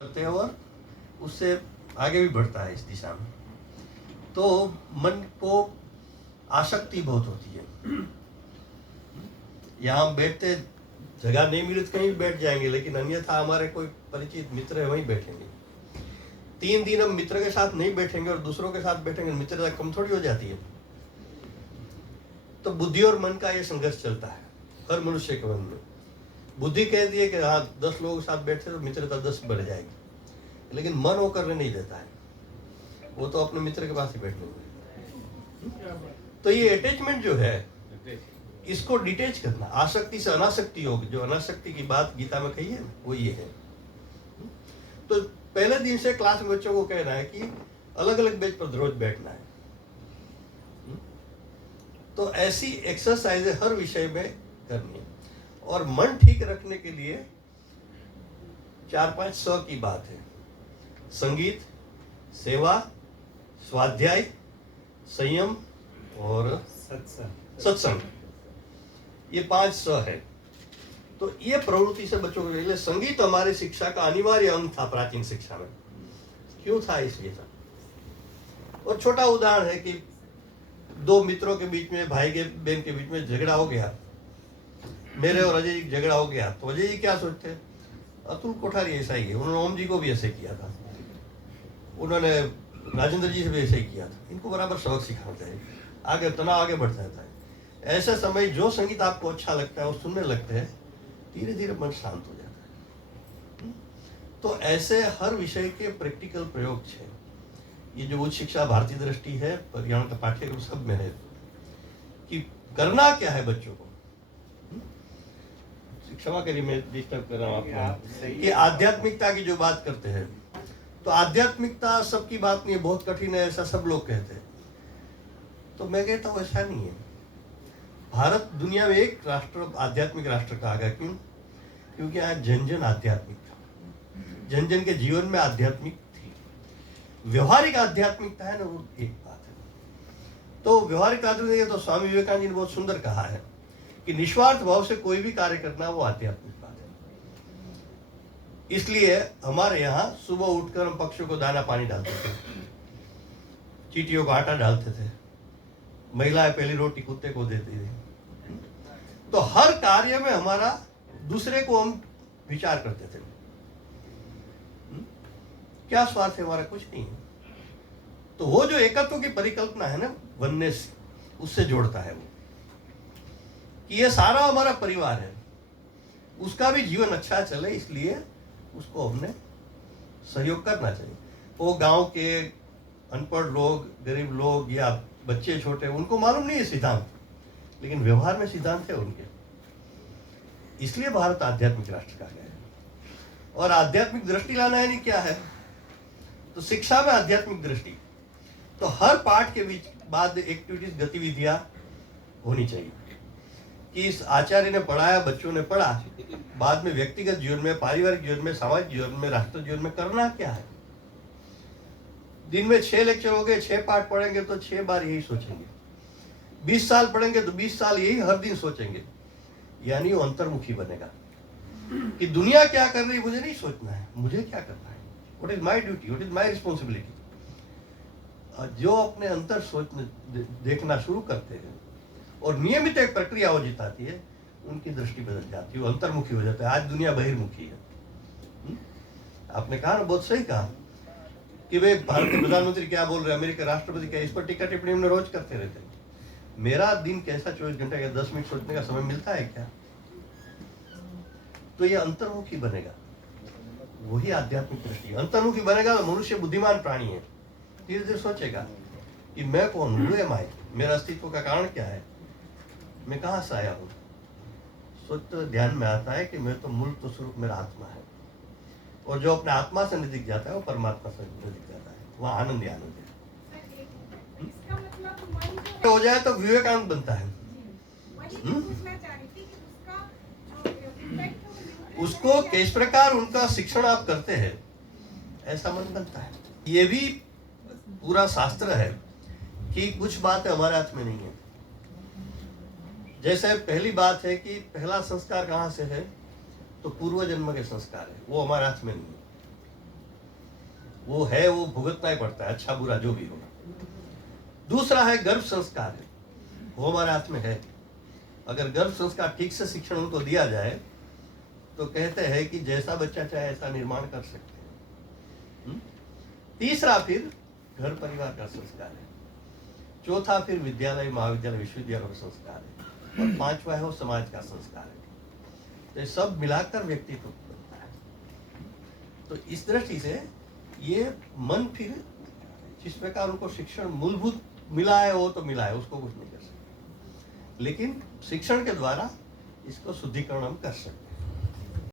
करते हैं और उससे आगे भी बढ़ता है इस दिशा में। तो मन को आसक्ति बहुत होती है। यहाँ हम बैठते, जगह नहीं मिली तो कहीं भी बैठ जाएंगे, लेकिन अन्यथा हमारे कोई परिचित मित्र है वहीं बैठेंगे। 3 दिन हम मित्र के साथ नहीं बैठेंगे और दूसरों के साथ बैठेंगे, मित्रता कम थोड़ी हो जाती है। तो बुद्धि और मन का ये संघर्ष चलता है हर मनुष्य के मन में। बुद्धि कहती है कि हाँ 10 लोगों के साथ बैठे तो मित्रता 10 बढ़ जाएगी, लेकिन मन वो करने नहीं देता है, वो तो अपने मित्र के पास ही बैठने हुए। तो ये अटैचमेंट जो है, इसको डिटेच करना, आसक्ति से अनासक्ति योग, जो अनासक्ति की बात गीता में कही है वो ये है। तो पहले दिन से क्लास में बच्चों को कहना है कि अलग अलग बेंच पर रोज बैठना है। तो ऐसी एक्सरसाइज हर विषय में करनी है। और मन ठीक रखने के लिए 4-5 स की बात है: संगीत, सेवा, स्वाध्याय, संयम और सत्संग। ये 5 स है। तो ये प्रवृत्ति से बच्चों को लिए संगीत हमारी शिक्षा का अनिवार्य अंग था प्राचीन शिक्षा में। क्यों था? इसलिए था। और छोटा उदाहरण है कि 2 मित्रों के बीच में, भाई के बहन के बीच में झगड़ा हो गया, मेरे और अजय जी झगड़ा हो गया, तो अजय जी क्या सोचते हैं? अतुल कोठारी ऐसा ही है, उन्होंने ओम जी को भी ऐसे किया था, उन्होंने राजेंद्र जी से भी ऐसे ही किया था, इनको बराबर सबक सिखाते हैं, आगे तनाव आगे बढ़ता रहता है। ऐसे समय जो संगीत आपको अच्छा लगता है वो सुनने लगते हैं, धीरे धीरे मन शांत हो जाता है। तो ऐसे हर विषय के प्रैक्टिकल प्रयोग है। ये जो उच्च शिक्षा भारतीय दृष्टि है, पर्यावरण का पाठ्यक्रम सब में है कि करना क्या है बच्चों को। क्षमा करिए मैं डिस्टर्ब कर रहा हूँ आपको, कि आध्यात्मिकता की जो बात करते हैं, तो आध्यात्मिकता सबकी बात नहीं है, बहुत कठिन है ऐसा सब लोग कहते हैं। तो मैं कहता हूँ ऐसा नहीं है। भारत दुनिया में एक राष्ट्र, आध्यात्मिक राष्ट्र कहा गया। क्यों? क्योंकि यहाँ जन जन आध्यात्मिक था, जन जन के जीवन में आध्यात्मिक थी। व्यवहारिक आध्यात्मिकता है ना, वो एक बात है। तो व्यवहारिक आध्यात्मिक तो स्वामी विवेकानंद जी ने बहुत सुंदर कहा है कि निस्वार्थ भाव से कोई भी कार्य करना वो आध्यात्मिक बात है। इसलिए हमारे यहाँ सुबह उठकर हम पक्षियों को दाना पानी डालते थे, चींटियों को आटा डालते थे, महिलाएं पहली रोटी कुत्ते को देती थी। तो हर कार्य में हमारा दूसरे को हम विचार करते थे। क्या स्वार्थ है हमारा? कुछ नहीं है। तो वो जो एकत्व की परिकल्पना है ना, वननेस, उससे जोड़ता है वो कि ये सारा हमारा परिवार है, उसका भी जीवन अच्छा चले, इसलिए उसको हमने सहयोग करना चाहिए। वो गांव के अनपढ़ लोग, गरीब लोग या बच्चे छोटे, उनको मालूम नहीं है सिद्धांत, लेकिन व्यवहार में सिद्धांत है उनके। इसलिए भारत आध्यात्मिक राष्ट्र कहा गया है। और आध्यात्मिक दृष्टि लाना है नहीं क्या है? तो शिक्षा में आध्यात्मिक दृष्टि, तो हर पाठ के बीच बाद एक्टिविटीज, गतिविधियां होनी चाहिए कि इस आचार्य ने पढ़ाया, बच्चों ने पढ़ा, बाद में व्यक्तिगत जीवन में, पारिवारिक जीवन में, सामाजिक जीवन में, राष्ट्र जीवन में करना क्या है। दिन में 6 लेक्चर हो गए, 6 पाठ पढ़ेंगे तो 6 बार यही सोचेंगे। 20 साल पढ़ेंगे तो 20 साल यही हर दिन सोचेंगे। यानी वो अंतर्मुखी बनेगा कि दुनिया क्या कर रही है मुझे नहीं सोचना है, मुझे क्या करना है, what is my duty, what is my responsibility. जो अपने अंतर सोचने देखना शुरू करते हैं और नियमित एक प्रक्रिया हो जिताती है, उनकी दृष्टि बदल जाती है, वो अंतर्मुखी हो जाता है। आज दुनिया बहिर्मुखी है। आपने कहा ना, बहुत सही कहा कि वे भारत के प्रधानमंत्री क्या बोल रहे हैं, अमेरिका राष्ट्रपति क्या, इस पर टीका टिप्पणी हमने रोज करते रहते हैं। मेरा दिन कैसा 24 घंटे का 10 मिनट सोचने का समय मिलता है क्या? तो ये अंतर्मुखी बनेगा, वही आध्यात्मिक दृष्टि। अंतर्मुखी बनेगा तो मनुष्य बुद्धिमान प्राणी है, धीरे धीरे सोचेगा कि मैं कौन हूँ, मेरा अस्तित्व का कारण क्या है, मैं कहाँ से आया हूँ। सोच तो ध्यान में आता है कि मैं तो मूल तो स्वरूप मेरा आत्मा है, और जो अपने आत्मा से नजदीक जाता है वो परमात्मा से नजदीक जाता है, वहाँ आनंद ही आनंद है। हो जाए तो विवेकानंद बनता है। उसको किस प्रकार उनका शिक्षण आप करते हैं, ऐसा मन बनता है। ये भी पूरा शास्त्र है कि कुछ बातें हमारे हाथ में नहीं है। जैसे पहली बात है कि पहला संस्कार कहाँ से है, तो पूर्व जन्म के संस्कार है, वो हमारे हाथ में नहीं है। वो है, वो भुगतना ही पड़ता है, अच्छा बुरा जो भी हो। दूसरा है गर्भ संस्कार है, वो हमारे हाथ में है। अगर गर्भ संस्कार ठीक से शिक्षण उनको दिया जाए तो कहते हैं कि जैसा बच्चा चाहे ऐसा निर्माण कर सकते हैं। तीसरा फिर घर परिवार का संस्कार है। चौथा फिर विद्यालय, महाविद्यालय, विश्वविद्यालय का संस्कार है। और पांचवा है वो समाज का संस्कार है। तो ये सब मिलाकर व्यक्तित्व बनता है। तो इस दृष्टि से ये मन फिर जिस प्रकार उनको शिक्षण मूलभूत मिला है वो तो मिला है, उसको कुछ नहीं कर सकते, लेकिन शिक्षण के द्वारा इसको शुद्धिकरण हम कर सकते हैं।